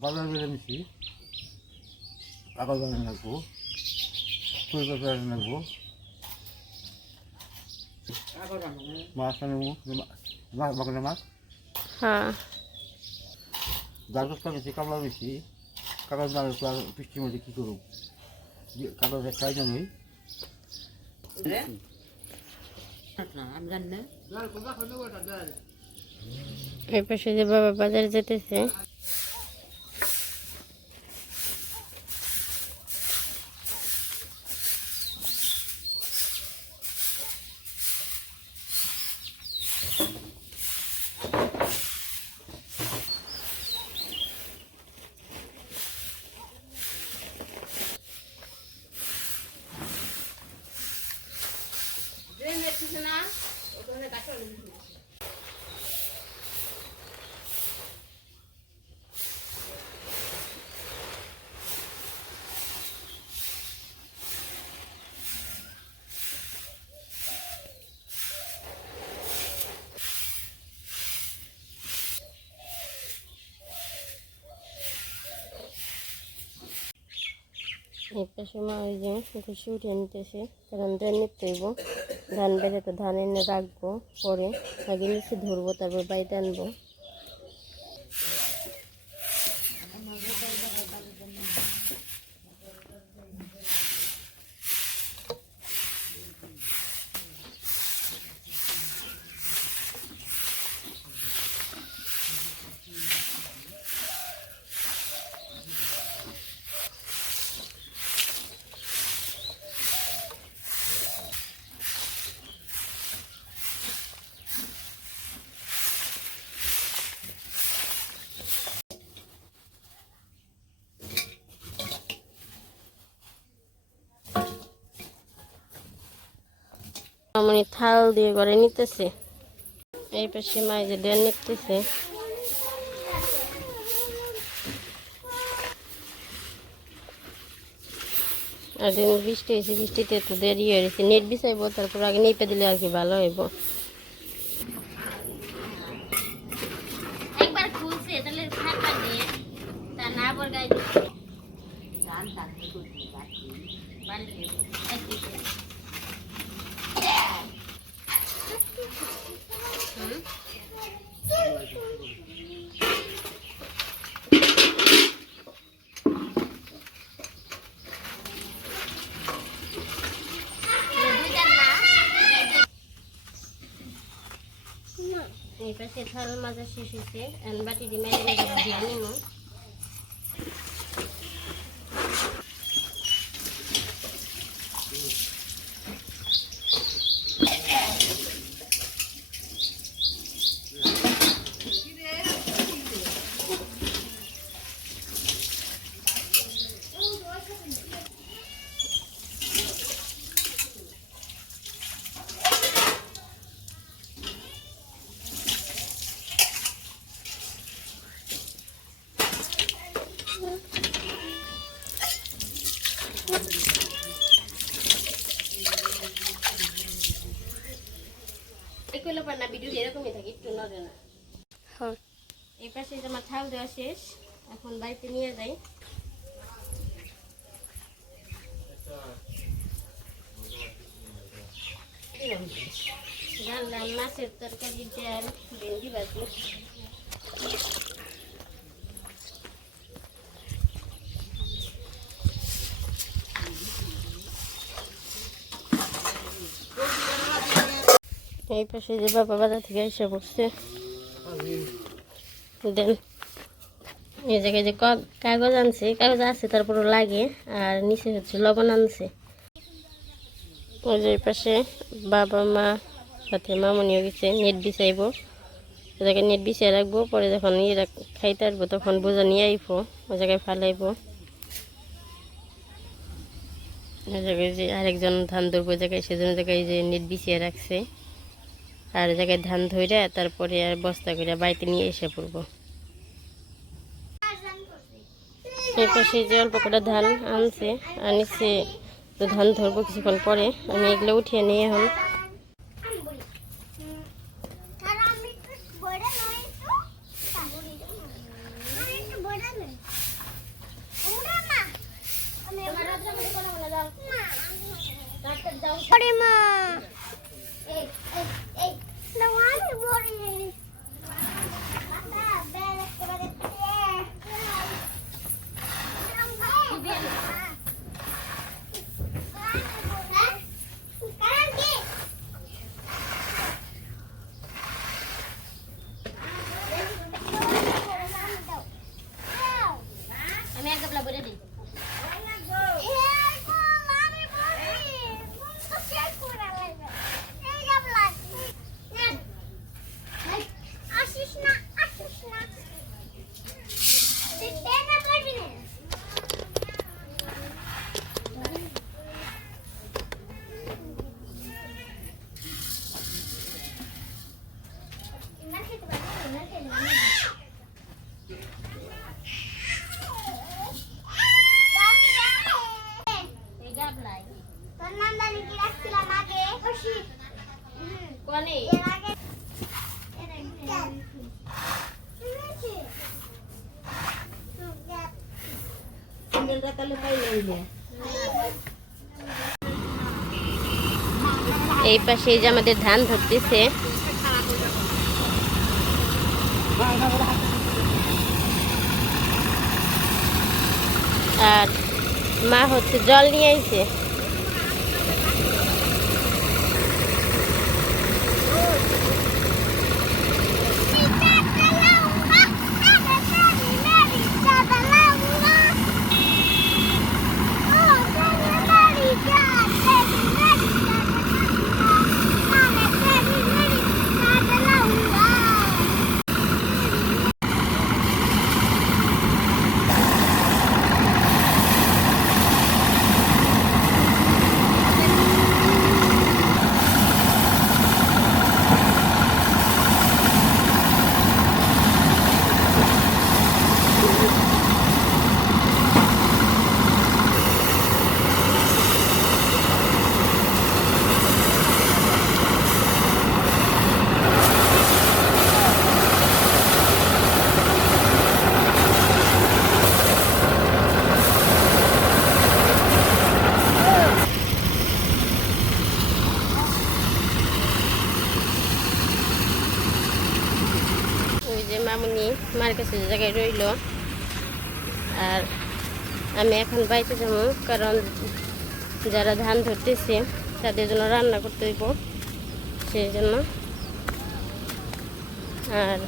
বাজার বেড়ে নিচ্ছি কাগজ আনে লাগবো ফুল পেপার আনে লাগবো মাছ আনব। মাছ বাগানে মাছ। হ্যাঁ। গাছ বেশি কামলা বেশি কাগজ না বৃষ্টির মধ্যে কী করব? কাগজ একটাই জানি এই পাশে যে বাবা বাজারে যেতেছে। এই সময় ওই যে ঘুষি উঠিয়ে নিতেছে, কারণ ধান নিতে ধান বেড়ে তো ধান এনে রাখব, পরে আগে নিচে ধরবো, তারপর বাড়িতে আনব। মামনি থাল দিয়ে করে নিতেছে। এই পাশে মাই যে দেন নিতেছে। আর বৃষ্টি হয়েছে, বৃষ্টিতে তো দেরি হয়েছে নেট বিছাইবো, তারপর আগে নেপে দিলে আর কি ভালো হইব। এই পাশে থাল মাজা শেষ হয়েছে বাটি দিয়ে মেরে দিয়ে নিব এগুলো পার না ভিডিও এরকমই থাকে একটু নড়ে না। হ্যাঁ। এই পাশে আমার থাল দেওয়া শেষ এখন বাড়িতে নিয়ে যাই। রান্নার মাছের তরকারি ডাল ভেন্ডি ভাজি এই পাশে যে বাবা বাজার থেকে এসে পড়ছে দেন, এই জায়গায় যে কাগজ আনছে, কাগজ আছে, তারপরে লাগে, আর নিচে হচ্ছে লবণ আনছে। ওই যে পাশে বাবা, মা, সাথে মামনিও গেছে, নেট বিছাইব। ওই জায়গায় নেট বিছিয়ে রাখব, পরে যখন ইয়ে খাইতে আসব, তখন বোঝা নিয়ে আইবো, ওই জায়গায় ফালাইবো। ওই জায়গায় যে আরেকজন ধান ধরবো জায়গায় সেজন্য জায়গায় যে নেট বিছিয়ে রাখছে। আর জায়গায় ধান ধরে তারপরে আর বস্তা করে বাড়িতে নিয়ে এসে পড়ব। সেই যে অল্প কটা ধান আনছে, আনিছে, তো ধান ধরবো কিছুক্ষণ পরে। আমি এগুলো উঠিয়ে নিয়ে এখন তারা আমি একটু বড় নয় তো আমি একটু বড় নয় পরিমা এই এই এই না আমি বলি আমি এক গাবলা বলে দিই আসিস না আসিস না তুই টেনে পড়বি না ইমান খেতে পারবি ইমান খেতে পারবি এই গাবলাই তোর নাম জানি কি রাখছিলাম আগে খুশি কোনে এর আগে এর আগে শুনেছি এই পাশে যে আমাদের ধান ধরতেছে। আর মা হচ্ছে জল নিয়ে আইছে। মামুনি মার কাছে জায়গায় রইল। আর আমি এখন বাড়িতে যাব, কারণ যারা ধান ধরতেছে, তাদের জন্য রান্না করতে হইব, সেই জন্য। আর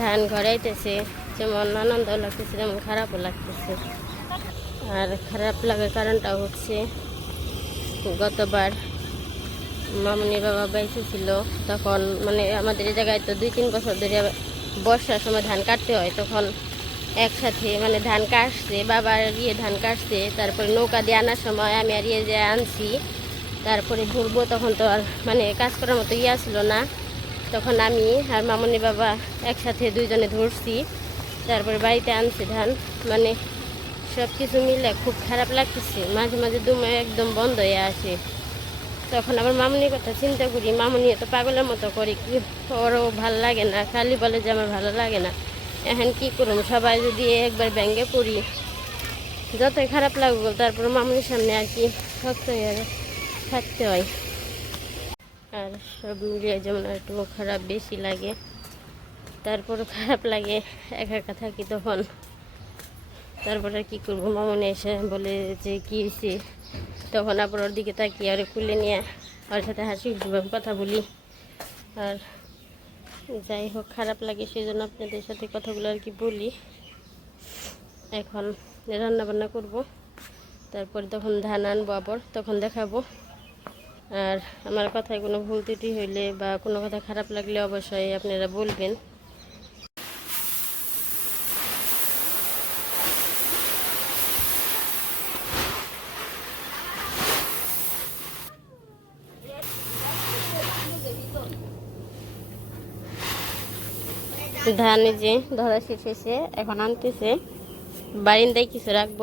ধান ঘরাইতেছে, যেমন আনন্দ লাগতেছে, তেমন খারাপও লাগতেছে। আর খারাপ লাগার কারণটা হচ্ছে, গতবার মামুনির বাবা বাইসে ছিল, তখন মানে আমাদের এই জায়গায় তো দুই তিন বছর ধরে বর্ষার সময় ধান কাটতে হয়, তখন একসাথে মানে ধান কাটছে, বাবার ইয়ে ধান কাটছে, তারপরে নৌকা দিয়ে আনার সময় আমি আর ইয়ে যে আনছি, তারপরে ঘুরবো তখন তো আর মানে কাজ করার মতো ইয়া ছিল না। তখন আমি আর মামনি বাবা একসাথে দুইজনে ধরছি, তারপরে বাড়িতে আনছি ধান মানে সব কিছু মিলে খুব খারাপ লাগতেছে, মাঝে মাঝে দুমে একদম বন্ধ হয়ে আসে। তখন আবার মামনির কথা চিন্তা করি, মামনি তো পাগলের মতো করি কি ওরও ভালো লাগে না, খালি বলে যে আমার ভালো লাগে না। এখন কি করুম, সবাই যদি একবার ব্যাঙ্গে পড়ি, যতই খারাপ লাগবে তারপর মামনির সামনে আর কি শক্ত হয়ে থাকতে হয়। আর সব মিলিয়ে যেমন একটু খারাপ বেশি লাগে তারপর খারাপ লাগে একা একা থাকি তখন। তারপরে কি করব, মামনি এসে বলে যে কি হয়েছে? তখন আবার ওর দিকে তাকিয়ে আর খুলে নিয়ে ওর সাথে হাসি কথা বলি। আর যাই হোক, খারাপ লাগে সেই জন্য আপনাদের সাথে কথাগুলো আর কি বলি। এখন রান্না বান্না করব, তারপরে তখন ধান আনব আবার, তখন দেখাবো। আর আমার কথায় কোনো ভুল ত্রুটি হইলে বা কোনো কথা খারাপ লাগলে অবশ্যই আপনারা বলবেন। ধান যে ধরা হয়েছে এখন আনতেছে। বারিন্দায় কিছু রাখব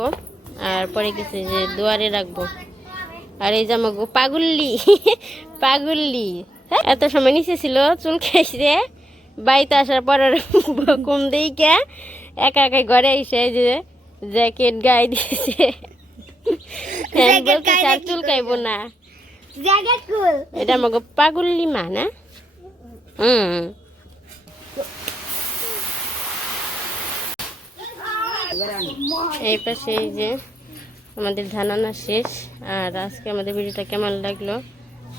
আর পরে কিছু যে দুয়ারে রাখব। আর এই জামা গো পাগুল্লি পাগুল্লি। হ্যাঁ, এত সময় নিচে ছিল চুল খেয়েছে। বাড়িতে আসার পর আর কম দেই কে একা একা ঘরে এসে এই যে জ্যাকেট গায়ে দিয়েছে। হ্যাঁ, আর চুল খাইবো না। এটা আমাকে পাগল্লি মা না? হুম। এই পাশে এই যে আমাদের ধান আনা শেষ। আর আজকে আমাদের ভিডিওটা কেমন লাগল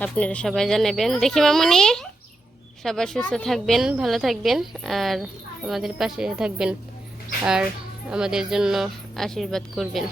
আপনারা সবাই জানাবেন। দেখি মামনি, সবাই সুস্থ থাকবেন, ভালো থাকবেন, আর আমাদের পাশে থাকবেন, আর আমাদের জন্য আশীর্বাদ করবেন।